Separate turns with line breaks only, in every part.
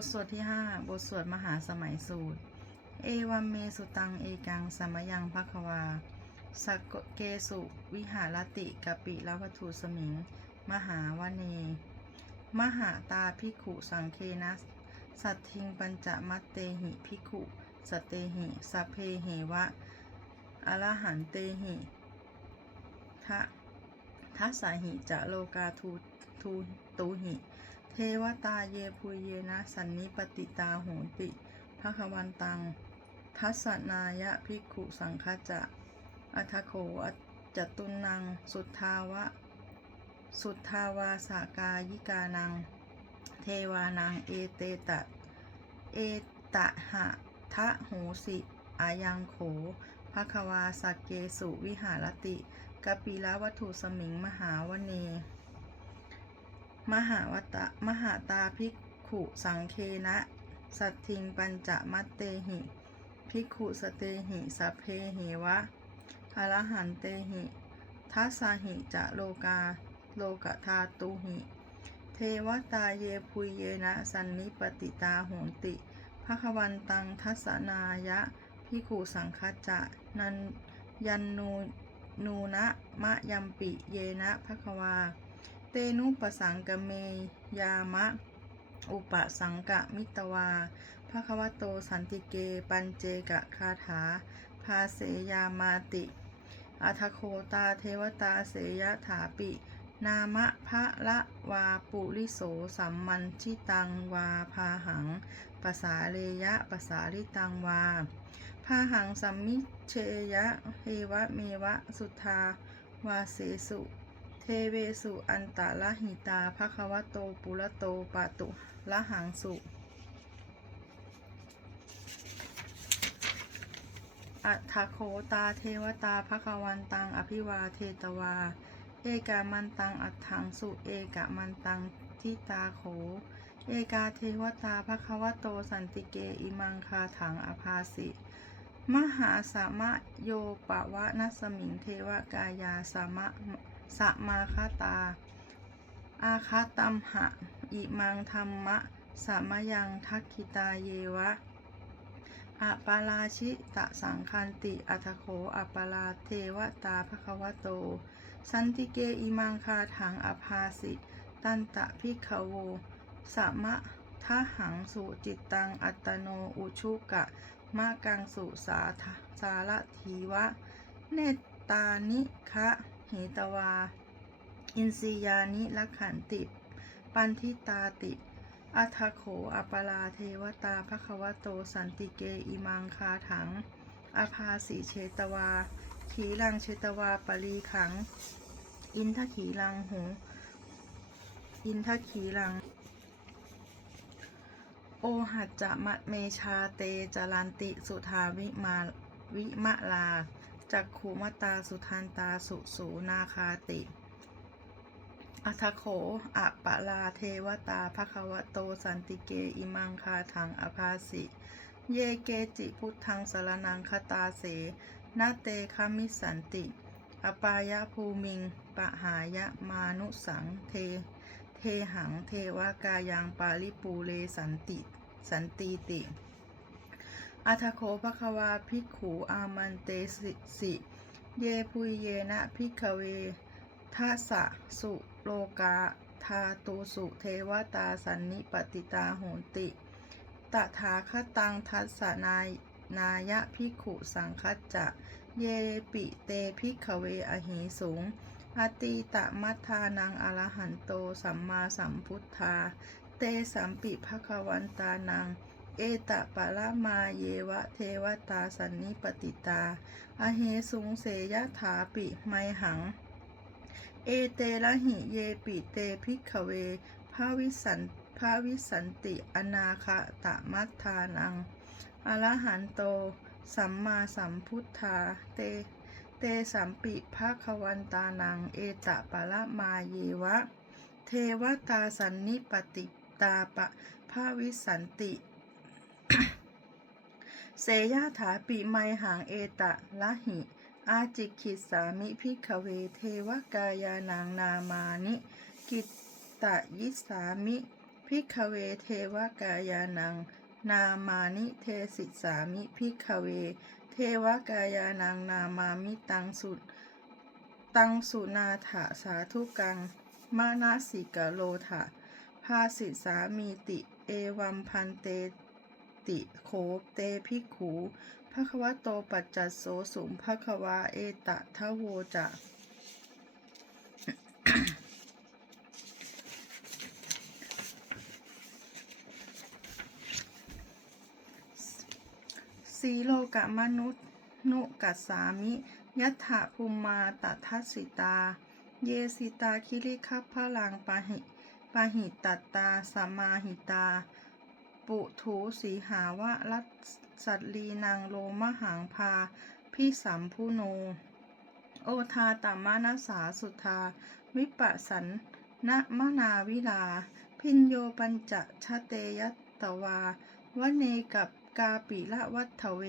ทสวดที่ 5 บทสวดมหาสมัยสูตร เอวัมเมสุตัง เอกังสมยังภควาสกเกสุวิหารติกปิลวัตถุสมิง มหาวเน มหาตาภิขุสังเคนะสัตทิงปัญจมัตเตหิภิขุสเตหิสัพเพเหวะอรหันเตหิทะทัสสาหิจะโลกาทูทูตูหิ เทวตาเยปุเยนะ สันนิปติตาโหติภควันตัง ทัสสนายะภิกขุสังฆจะ อัทโขอจตุนัง สุทธาวะ สุทธาวาสากายิกานัง เทวานัง เอเตตะ เอตะหะทะโหสิอายังโขภควาสักเกสุวิหารติกปิลวัตถุสมิงมหาวเน มหาวตะมหาตาภิกขุสังเคนะ สัตทิงปัญจมัตเตหิภิกขุสเตหิสัพเพเหวะอรหันเตหิทัสสาหิจะโลกาโลกธาตุหิ เทวตาเยพุยเยนะสันนิปติตาโหนติภควันตังทัสสนายะภิกขุสังคัจจะนันยันนูนูนะมะยัมปิเยนะภควา เตนุปสังกเมยามะ อุปสังกะมิตวาภควโตสันติเกปัญเจกะคาถา ภาเสยามาติอัทโคตาเทวตาเสยถาปิ นามะพระละวาปุริโสสัมมันชิตังวาพาหังปสาเลยะปสาริตังวาพาหังสัมมิเชยะเฮวะเมวะสุทาวาเสสุ เทเวสุอันตะละหิตาภควโตปุระโตปะตุละหังสุอัฏฐโคตาเทวตาภควันตังอภิวาเทตวา เอกามันตังอัฏฐังสุเอกามันตังทิตาโข เอกาเทวตาภควโตสันติเกอิมังคาถังอภาสิมหาสามะโยปะวะนัสมิงเทวกายาสามะ สมาคาตา อาคาตัมหะ อิมังธรรมะสามยังทักขิตาเยวะอะปาราชิตะสังคันติ อัทโขอะปาราเทวตาภควโต สันติเกอิมังคาถังอภาสิ ตันตะพิกขโวสมะทะหังสุจิตตังอัตโนอุชุกะมะกังสุสาทสารทีวะ เนตตานิคะ หตวา อินสียานิลักขันติ ปันทิตาติอัทโขอปราเทวตาภควโตสันติเกอิมังคาถังอภาสีเชตวา ขีลังเชตวาปรีขัง อินทขีลังหูอินทขีลัง โอหัจจะมะเมชาเตจารันติสุทาวิมาวิมะลา จักขุมตาสุทันตาสุสูนาคาติ อัทโขอะปะลาเทวตาภควโตสันติเกอิมังคาถังอภาสิ เยเกจิพุทธังสารนังคตาเสนาเตคามิสันติ อปายะภูมิง ปะหายะมานุสังเท เทหังเทวกายังปาลิปูเลสันติ สันติติ อัทโขภควาภิกขูอามันเตสิสิเยพุยเยนะภิกขเวทัสสะสุโลกาทาตุสุเทวตาสันนิปติตาโหนติ ตถาคตังทัสสนายนายะภิกขุสังคัจจะ เยปิเตภิกขเวอหิสุงอตีตะมัทานังอรหันโตสัมมาสัมพุทธา เตสัมปิภควันตานัง เอตะปะละมาเยวะเทวตาสันนิปติตา อเหสุงเสยถาปิไมหัง เอเตระหิเยปิเตภิกขเวภาวิสันภาวิสันติอนาคตะมัทธานัง อรหันโต สัมมาสัมพุทธา เต เตสัมปิภาควันตานัง เอตะปะละมาเยวะ เทวตาสันนิปติตาปะภาวิสันติ เสยาถาปิไมหังเอตะละหิ อาจิคิสามิพิกเวเทวกายานางนามานิ กิตตยิสามิพิกเวเทวกายานัง นามานิเทสิสามิพิกเว เทวกายานังนามามิตังสุตังสุนาถาสาธุกัง มานาสิกโลถะภาสิสามีติ เอวัมพันเต ติโคเตภิกขูภควโตปัจจัสโสสุมภควาเอตะทะโวจะสีโลกะมนุษย์นุกัสสามิ ยัตถะภูมมาตทัสสิตา เยสิตาคิริคัพพลังปาหิปาหิตัตตาสมมาหิตา ปุถูสีหาวะรัตสัตลีนางโลมหังพาพิสัมพุโน โอทาตามานาสาสุธาวิปัสสันนะมนาวิลา พินโยปัญจชะเตยัตวาวเนกับกาปิละวัตเว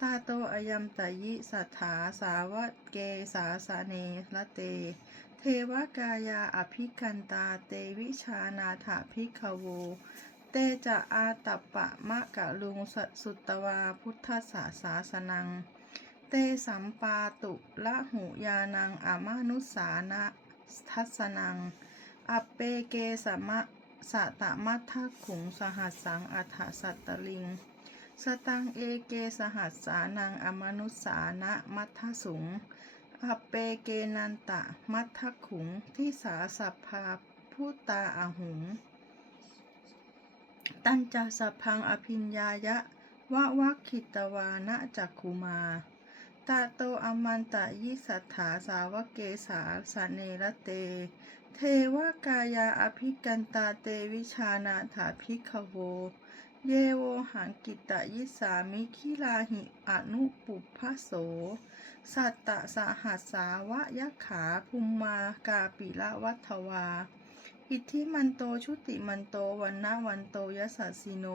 ตาโตอยัมตยิสัทธาสาวะเกสาสาเนละเต เทวกายาอภิกันตาเตวิชานาถาภิกขโว เตจะอาตัปปะมะกะลุงสสุตวาพุทธศาสาสนัง เตสัมปาตุละหุยานังอามานุสานะทัสนัง อัปเปเกสมะสะตะมัทธขุงสหัสสังอัฏฐสัตตลิง สตังเอเกสหัสสานังอมนุสานะมัทธสุง อัปเปเกนันตะมัทธขุงที่สาสัพพาพุตาอาหุง ตัญจสัพพังอภิญญายะวะวัคคิตวานะจักคุมาตาโตอมันตะยิสัทธาสาวเกสาสเนระเต เทวกายาอภิกันตาเตวิชานาถาภิกขโว เยโวหังกิตะยิสามิคิลาหิอนุปุพพโส สัตตะสหัสสาวะยะขาภูมมากาปิละวัฏวา อิทธิมันโตชุติมันโตวันนะวันโตยสัสสิโน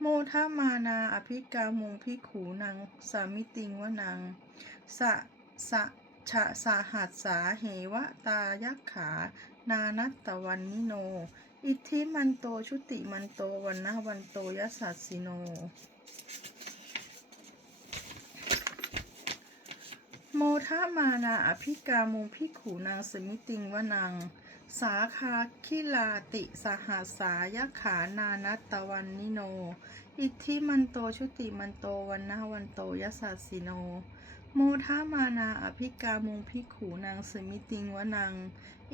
โมทามานาอภิกามุงพิขูนัง สามิติงวนัง สะ สะชะสาหัสสาเหวะตายักขา นานัตตวันนิโน อิทธิมันโตชุติมันโตวันนะวันโตยสัสสิโน โมทามานาอภิกามุงพิขูนางสมิติงวนัง สาคาคิลาติสหัสายขานานัตตวันนิโน อิทธิมันโตชุติมันโตวันนาวันโตยสัสสิโน โมทามานาอภิกามุงพิขูนางสมิติงวนัง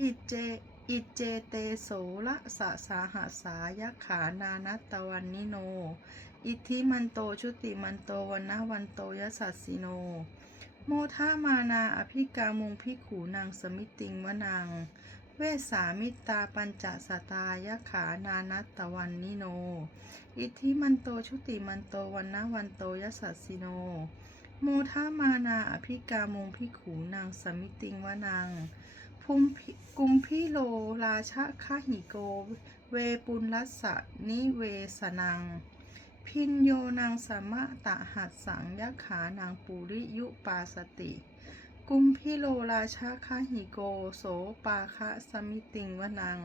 อิเจ อิเจเตโสละสะสาหัสายขานานัตตวันนิโน อิทธิมันโตชุติมันโตวันนาวันโตยสัสสิโน โมทามานาอภิกามุงพิขูนางสมิติงวนาง เวสามิตาปัญจสตายขานานัตตวันนิโน อิทธิมันโตชุติมันโตวันนะวันโตยสัสสิโน โมทามานาอภิกามงพิขูนางสมิติงวนางภูมิกุมพิโลราชะคหิโก เวปุลัสสะนิเวสนัง พินโยนางสมะตะหัสสังยะขานางปุริยุปาสติ กุมพิโลราชาคาหิโกโสปาคะสมิติงวนัง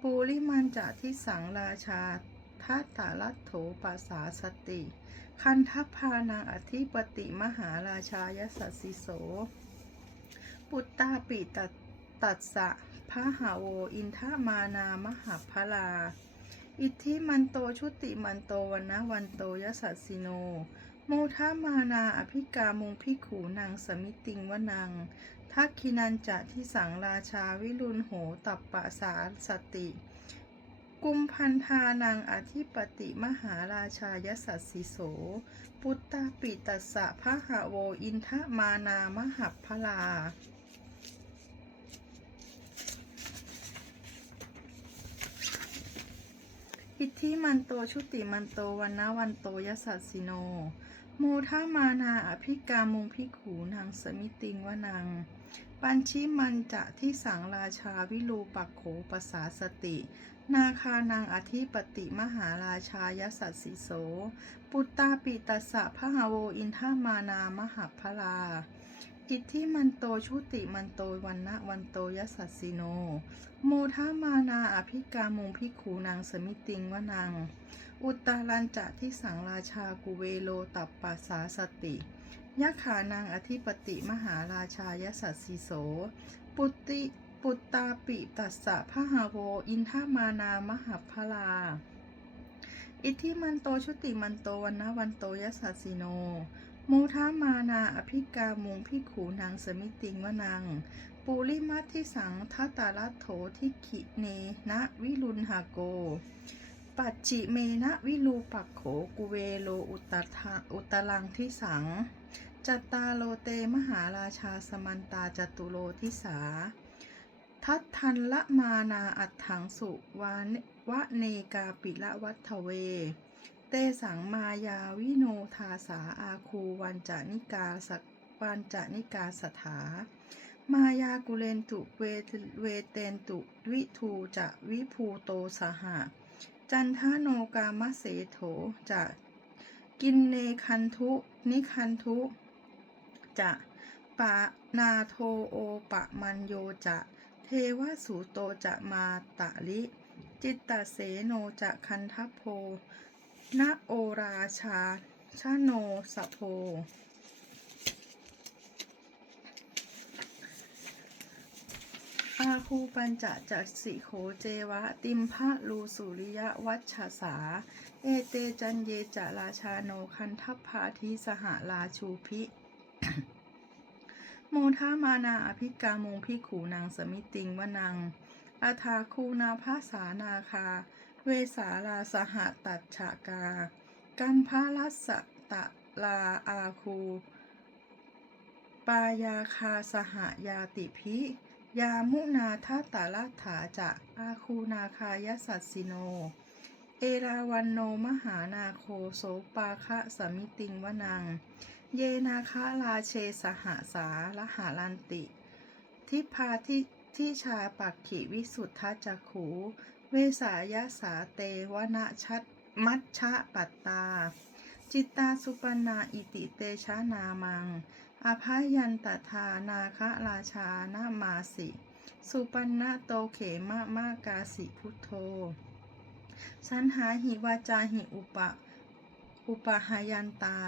ปูริมันจะที่สังราชาทัตตาลัตโถปัสสาสติ คันทัพพานางอธิปติมหาราชายสัสสิโส ปุตตาปิตตัสสะพระหาโวอินทามานามหาพลา อิทธิมันโตชุติมันโตวันนะวันโตยสัสสิโน โมทามานาอภิกามุงพิขูนางสมิติงวนังทักคินันจะที่สังราชาวิรุณโหตัปปะสาสติ กุมพันธานางอธิปติมหาราชายสัสสิโส ปุตตาปิตัสสะพระหโวอินทมานามหัพพลาอิทธิมันโตชุติมันโตวันนะวันโตยสัสสิโน โมทามานาอภิกามุงพิขูนางสมิติงวนัง ปัญชิมันจะที่สังราชาวิลูปักโขปสาสติ นาคานางอธิปติมหาราชายสัสสิโส ปุตตาปิตสะพะหาโวอินทามานามหัพพลาอิทธิมันโตชุติมันโตวันนะวันโตยัสสสสิโน โมทามานาอภิกามุงพิขูนางสมิติงวนัง อุตตารันจะที่สังราชากุเวโลตัปปัสสาสติยะขานางอธิปติมหาราชายสัสสิโส ปุตติปุตตาปิตัสสะพหาโว อินทามานามหาพลา อิทธิมันโตชุติมันโตวันนวันโตยสัสสิโนโมทามานาอภิกามุงพิขูนางสมิติงวนัง ปูริมัตทิสังทัตตาลโถทิขิเนนะวิรุณหาโก ปัจจิเมนะวิลูปักโขกุเวโลอุตตะอุตลังทิสัง จัตตาโลเตมหาราชาสมันตาจตุโลทิสา ทัตทันละมานาอัตถังสุวานวะเนกาปิละวัฏเว เตสังมายาวิโนทาสาอาคูวันจานิกาสวันจานิกาสถามายากุเลนตุเวเวเตนตุวิทูจะวิภูโตสหะ จันทโนกามเสโถจะกินเนคันทุ นิคันทุจะปะนาโทโอปะมันโยจะ เทวสูโตจะมาตะลิ จิตตเสโนจะคันทัพโพนะโอราชาชาโนสะโพ อาคูปัญจะจักสิโขเจวะ ติมพะลูสุริยวัชสา เอเตจันเยจะราชาโนคันทัพพาทิสหราชูพิโมทามานาอภิกามุงพิขูนางสมิติงวนังอาทาคูนาภาสานาคา เวสาลาสหตัดฉากา กันพาลัสตะลาอาคู ปายาคาสหยาติพิ ยามุนาทาตาลัถาจะอาคูนาคายสัสสิโน เอราวันโนมหานาโคโสปาคะสมิติงวนัง เยนาคาลาเชสหสาละหาลันติ ทิพาทิที่ชาปักขิวิสุทธจักขูเวสายาสาเตวนะชัดมัชชะปัตตา จิตตาสุปนาอิติเตชะนามัง อภายันตทานาคะราชานามาสิ สุปันนะโตเขมะมากาสิพุทโธ สันหาหิวาจาหิอุปะ อุปหายันตา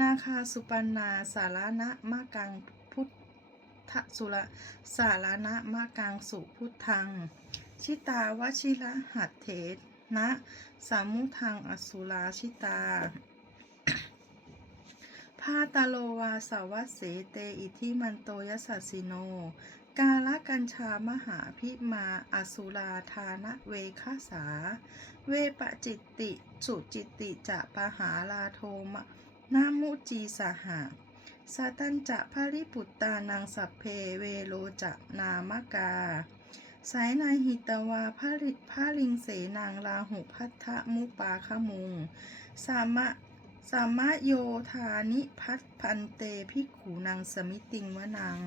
นาคาสุปันนาสารณะมะกังพุทธสุระสารณะมะกังสุพุทธัง ชิตาวชิระหัตเถนะสามุทังอสุราชิตา พาตาโลวาสาวัสเสเตอิทิมันโตยสัสสิโน กาลกัญชามหาพิมาอสุราธานะเวคาสา เวปจิตติ สุจิตติจะปะหาลาโทมะนามุจีสหะสาตันจะภริปุตตานังสัพเพเวโลจะนามกา สายนายหิตวาพริพาลิงเสนางลาหุพัทธมุปาขมุง สามะ สามะโยธานิพัทพันเตพิกขูนางสมิติงวนัง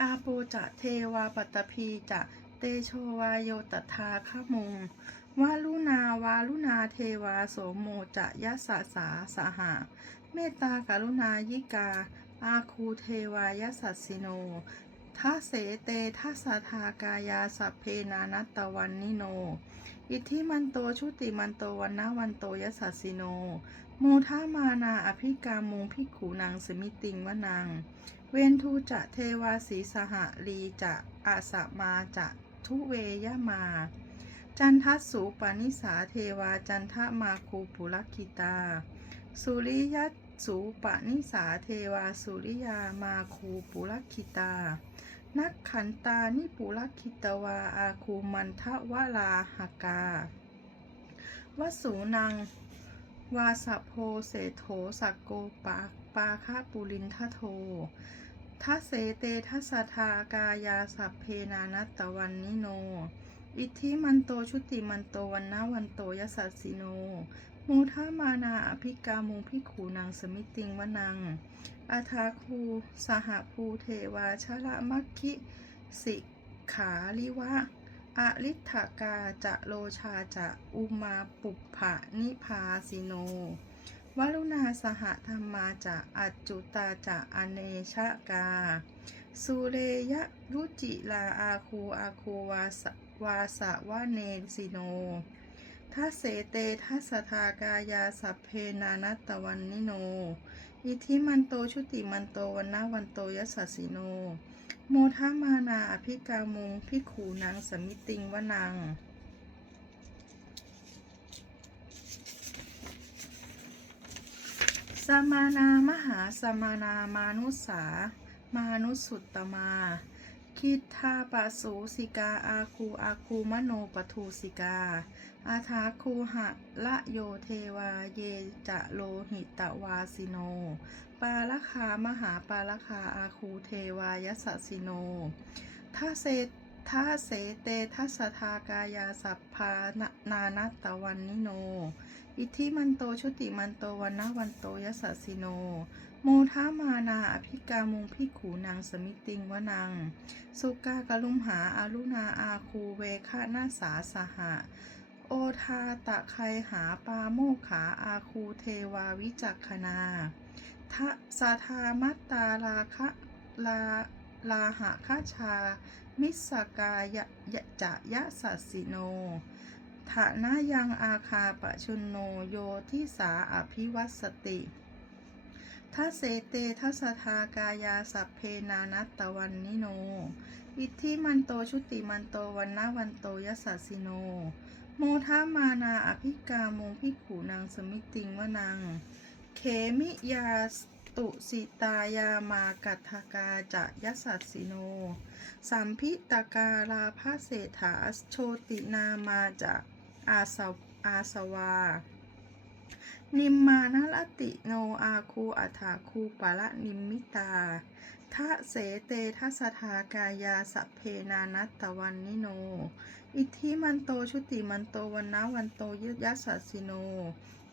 อาโปจะเทวาปัตตภีจะเตโชวาโยตถาขมุงวาลุนาวาลุนาเทวาโสโมจะยะสะสาสหะเมตตากรุณายิกาอาคูเทวายสัสสิโน ทัเสเตทัสทากายาสัพเพนานัตตวันนิโน อิทธิมันโตชุติมันโตวันนาวันโตยสัสสิโนโมทามานาอภิกามุงพิกขูนางสมิติงวนัง เวนทูจะเทวาสีสหลีจะอาสมาจะทุเวยมา จันทัสสูปานิสาเทวาจันทมาคูปุลคิตา สุริยัต สูปะนิสาเทวาสุริยามาคูปุลคิตา นักขันตานิปุลคิตวาอาคูมันทะวลาหกาวสูนัง วาสโพเสโถสักโกปาปาคาปุลินทโททัเสเตทัสทากายาสัพเพนานัตตวันนิโน อิทธิมันโตชุติมันโตวันนาวันโตยสัสสิโน มูทามานาอภิกามุงพิขูนางสมิติงวนัง อาทาคูสหภูเทวาชละมัคคิสิขาลิวะอริ t กาจะโลชาจะอุมาปุปผะนิพาสิโนวรุณาสหธรรมาจะอัจจุตาจะอเนชกาสุเรยะรุจิลาอาคูอาคูวาสวาสวะเนสิโน ทัสเสเตทัสทากายาสัพเพนานัตวันนิโน อิทิมันโตชุติมันโตวันนาวันโตยัสสิโน โมทามานาอภิกามุงพิขูนางสมิติงวนังสมานามหาสมานามานุสา มานุสุตตมา คิดทาปะสูสิกาอาคูอาคูมโนปทูสิกา อาทาคูหะละโยเทวาเยจะโลหิตวาสิโน ปาลคามหาปาลคาอาคูเทวายสสิโนทัเสทัเสเตทัสทากายาสัพพานานัตตวันนิโน อิทิมันโตชุติมันโตวันนวันโตยสสสิโน โมทามานาอภิกามุงพิขูนางสมิติงวนัง สุกากะลุมหาอารุณาอาคูเวคะนาสาสหะ โอทาตะไคหาปาโมขาอาคูเทวาวิจักขนาทะสาธามัตตาลาคะลาลาหะคาชา มิสกายะยะจะยะสัสสิโนฐานะยังอาคาปะชุนโนโยทิสาอภิวัสติ ทัสเสเตทัสทากายาสัพเพนานัตตวันนิโน อิทธิมันโตชุติมันโตวันนาวันโตยสสสิโน โมทามานาอภิกามงพิขูนางสมิติงวนัง เขมิยาตุสิตายามากัตถกาจะยสสสิโน สัมพิตการาภาเศรษฐาโชตินามาจะอาสอาสวา นิมมานลติโนอาคูอัฐาคูปะละนิมมิตาทะเสเตทัสทากายาสเพนานัตตวันนิโน อิทธิมันโตชุติมันโตวันนาวันโตยยัสสิโน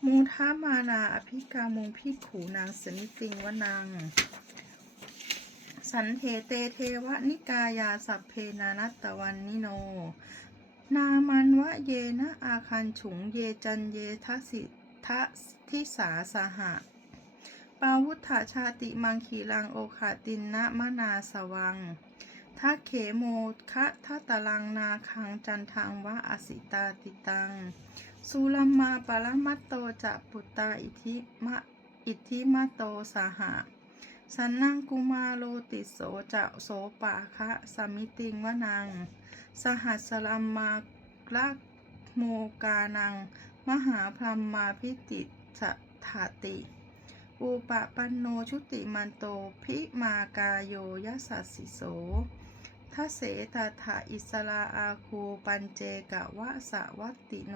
มูทามานาอภิกามุงพิขูนางสนิติงวนัง สันเทเตเทวนิกายาสัพเพนานัตตวันนิโน นามันวะเยนะอาคันฉุงเยจันเยทัสสิ ทะทิสาสหะ ปาวุธาชาติมังคีลังโอคาตินนะมะนาสวังทักเขโมคะทัตลังนาคังจันทังวะอสิตาติตัง สุลัมมาปรมัตโตจะปุตตาอิทิมะอิทิมะโตสหะ สันนังกุมาโลติโสจะโสปะคะสมิติงวนัง สหัสลัมมาลักโมกานัง มหาพรหมมาพิติสถาติ อุปปันโนชุติมันโตพิมากาโยยัสสิโสทัเสตถาอิสลาอาคูปัญเจกะวะสะวัตติโน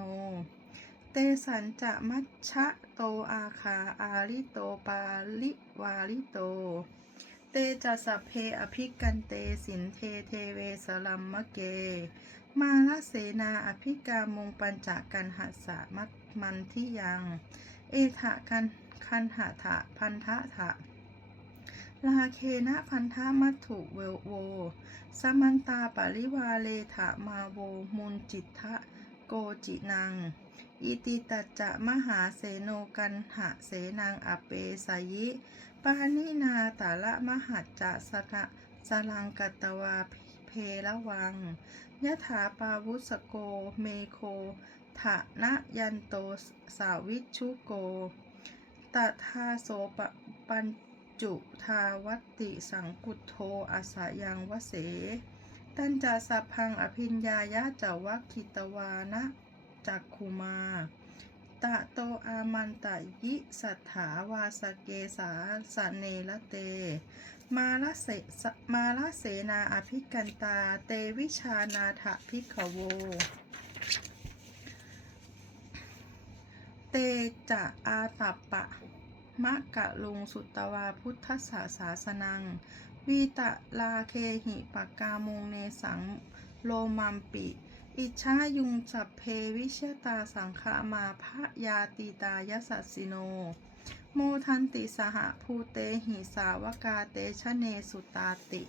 เตสันจะมัชชะโตอาคาอาริโตปาลิวาลิโต เตจะสัพเพอภิกันเตสินเทเทเวสลัมมะเก มาลเสนาอภิกามงปัญจกันหัสะมัตมันที่ยัง เอถะกันคันหะถะพันทะถะลาเคนะพันธะมัตถุเวโว สมันตาปริวาเลถะมาโวมุนจิตทะโกจินัง อิติตัจะมหาเสโนกันหะเสนังอเปสยิ ปานินาตาละมหัจจะสะสลังกัตตวาเพละวัง ยถาปาวุสโก เมโคทะนะยันโตสาวิชุโกตถาโสปปัญจุทาวัติสังกุโทอาสายังวเส ตันจาสพพังอภิญญายะจาวัคคิตวานะจักคุมา ตะโตอามันตะยิสัทธาวาสเกสาสเนละเต มาลเสมาลเสนาอภิกันตา เตวิชานาถพิกขโว เตจะอาตัปปะมะกะลุงสุตวาพุทธศาสาสนัง วีตะลาเคหิปกกามุงเนสังโลมัมปิ อิชายุงสัพเพวิเชตาสังฆามาพระยาติตายสัสสิโน โมทันติสหภูเตหิสาวกาเตชะเนสุตาติ